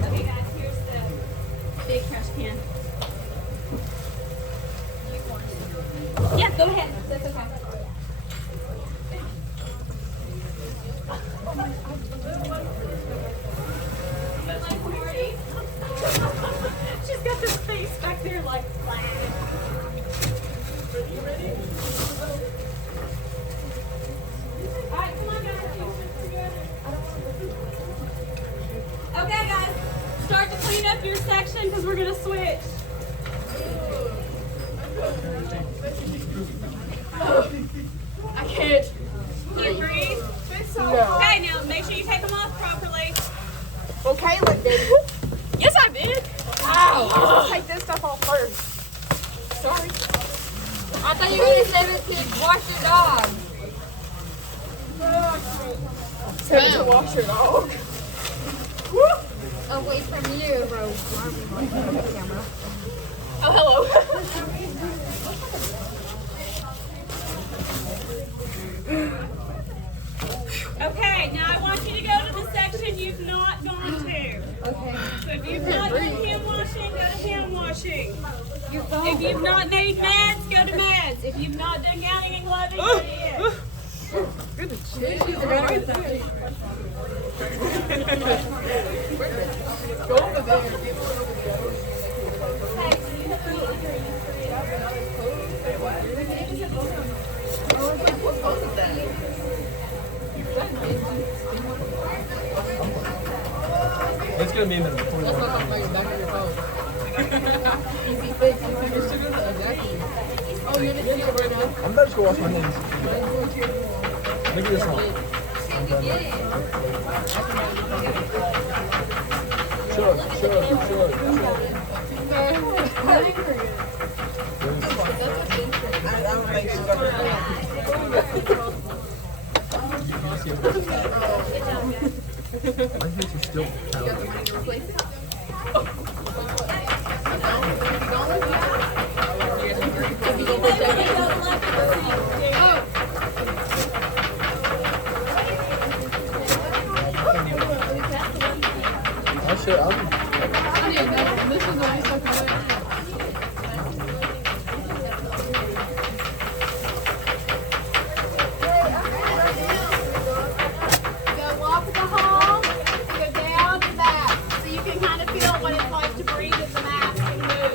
Okay, guys, here's the big trash can. Yeah, go ahead. That's okay. She's got this face back there like flat. You ready? Alright, come on guys. Okay guys, start to clean up your section because we're gonna switch. I can't. Can you breathe? No. Okay, now make sure you take them off properly. Okay, look, baby. Yes, I did. Ow. Take this stuff off first. Sorry. I thought you were going to save it to wash your dog. Save it to wash your dog. Away from you, bro. Camera. Oh, hello. Okay, now I want you to go to the section you've not gone to. Okay. So if you've not done hand washing, go to hand washing. If you've not made meds, go to meds. If you've not done gowning and clothing, go to it. Go over there. It's gonna be a minute before That's not like the back of your phone. Easy fix. You should do that. Exactly. Oh, you're gonna see it right now? I'm about to go wash my hands. Look at this one. I'm done. My face is still I didn't know. This is always fucking wet. Go up the hall, go down to that, so you can kind of feel what it's like to breathe in the mask and move.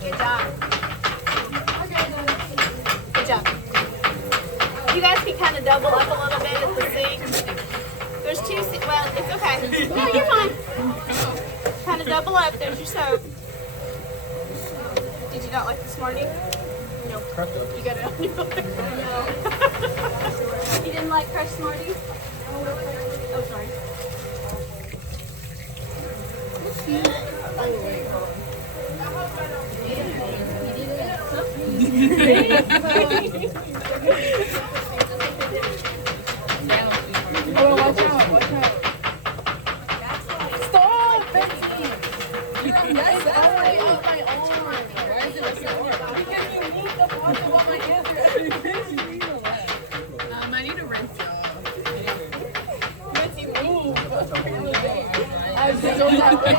Good job. Good job. You guys can kind of double up a little bit at the sink. There's two, well, it's okay. No, you're fine. Kind of double up, there's your soap. Did you not like the Smartie? No. You got it on your lip. You didn't like Crush Smarties? Oh, sorry. Oh, watch out, watch out. Stop, Betsy! It's already on my arm. Why is it so hard? Because you moved the bottom of my hand. I need a rinse, y'all. Betsy, move. I was just on that way.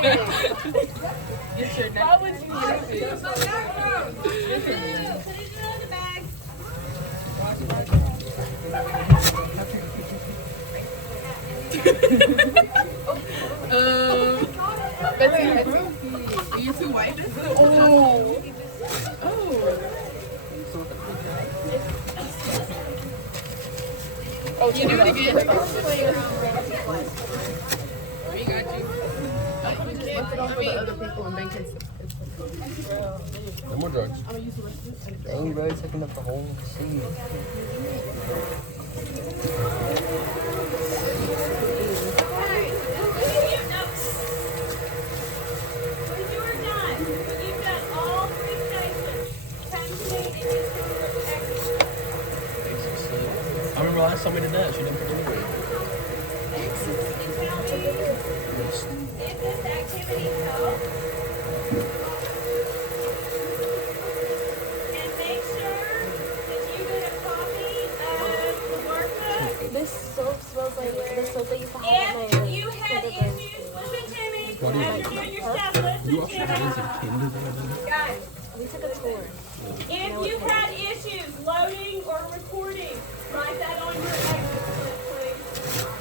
Why would you move it? Put it in the bag. Betsy, are you too white? Oh. Oh, you do it again. We got you. Other people and bank No more drugs. Dang, bro, taking up the whole seat. I remember last time we did that, she didn't put anywhere. If this activity helps, and make sure that you get a copy of the workbook. This soap smells like the soap that you put on my If you had issues, listen to me, as you're doing your stuff, listen to me. Guys, We took a tour. if you had issues loading or recording, write that on your exit slip, please.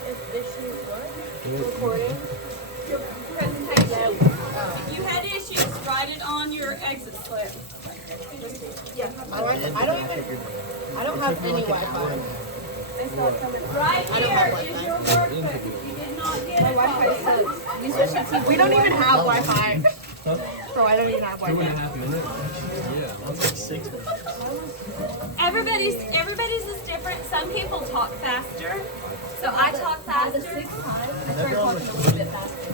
If issues what? Recording? Your presentation. If you had issues, write it on your exit slip. Yeah. I don't have any Wi-Fi. Right here is your workbook. If you did not get a copy. We don't even have Wi-Fi. So I don't even have Wi-Fi. 2.5 minutes? Yeah, that's like 6 minutes. Everybody's is different. Some people talk faster, so I talk faster. I started talking a little bit faster.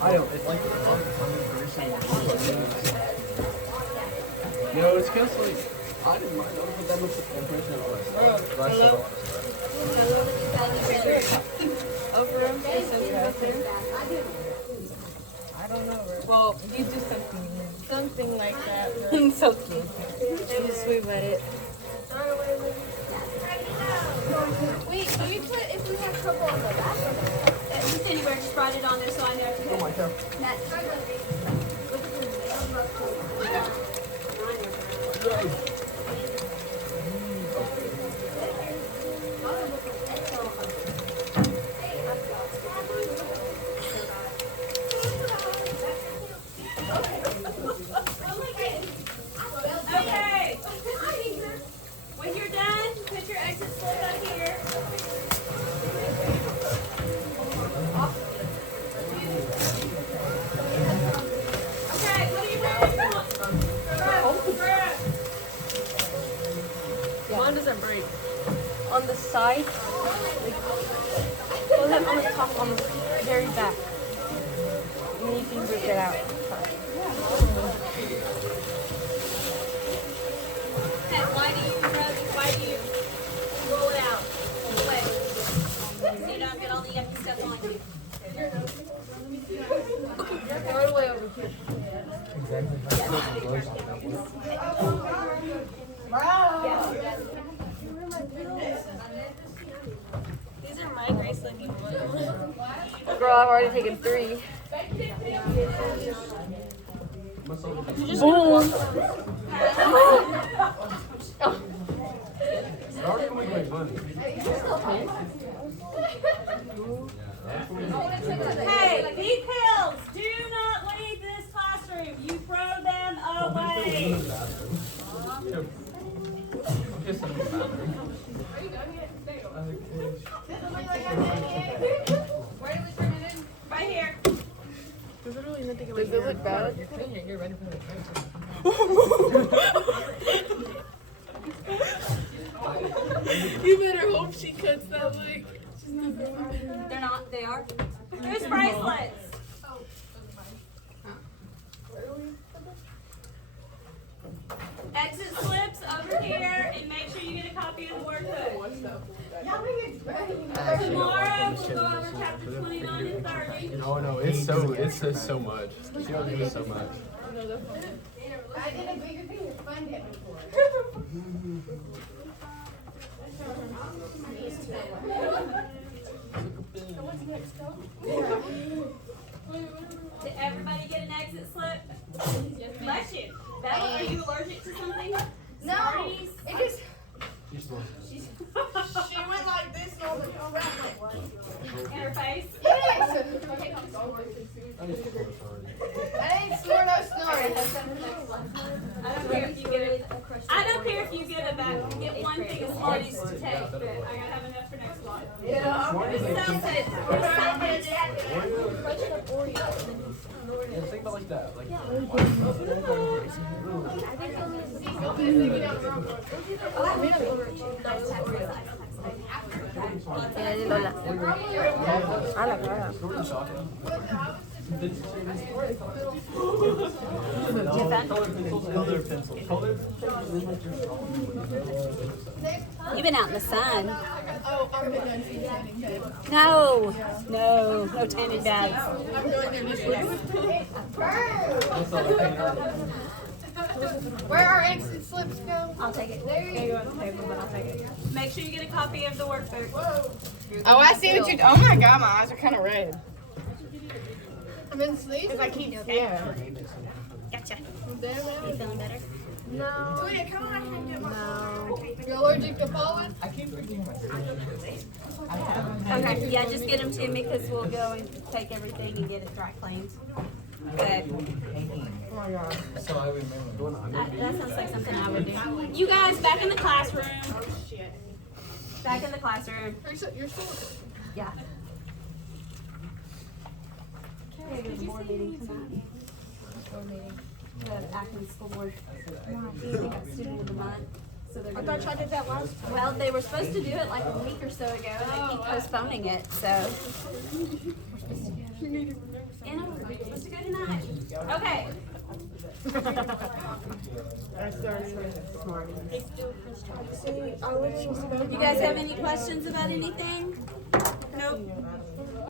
I don't, it's like one person. You know, it's kind of like, I didn't mind, I don't think that much impression on us. Over him? I don't know. Well, you do something like that. Something. She's sweet about it. Wait, do we put if we have trouble on the back or no? Just anywhere, just write it on there so I know. Oh my God. Okay. When you're done, put your exit slip up here. Okay, what are you ready for? Mine doesn't break. On the side? Was it on the on the very back. And then you can rip it out. Hey, why do you roll it out? Wait. So you don't get all the yucky stuff on you. All the way over here. Exactly. These are my Graceland ones. Girl, I've already taken 3. Boom. They're already gonna make like money. Hey, details! Do not leave this classroom. You throw them away. Just in the bathroom. Right here. Does it look bad? You better hope she cuts that leg. They're not. They are. Whose bracelets? Exit slips over here, and make sure you get a copy of the workbook. Tomorrow we'll go over chapter 29 and 30. No, it's so much. She don't do so much. I did a bigger thing to find it before. Did everybody get an exit slip? Bless you. Bella, are you allergic to something? No, Smarties? it just. She's She went like this and I was like, oh, right. in her face. Yes! I didn't snore no snoring. I don't care if you get it. I don't care if you get one thing of Smarties to take, but I gotta have enough for next one. Yeah. Think about like that. Like, color pencils. You've been out in the sun. Oh, I'm been done tanning bed. No tanning bags. I'm going there this week. Where our exit slips go? I'll take it. There you go on the table, but I'll take it. Make sure you get a copy of the workbook. Oh, I see what you. Oh my god, my eyes are kind of red. I've been sleeping. Because I keep. Yeah. Gotcha. There, You feeling better? no. Julia, come on, I can do my You're allergic to pollen? I keep forgetting my Okay, yeah, just get them to me because we'll go and take everything and get it dry cleaned. But So I remember. that sounds like something I would do. You guys, back in the classroom. Back in the classroom. You're still. Yeah. Okay, there's a board meeting tonight. Board meeting. The Athens School Board. They got student of the month. So they're gonna. I did that last. Well, they were supposed to do it like a week or so ago, and they keep postponing it, so. And I'm supposed to go tonight. Okay. You guys have any questions about anything? Nope.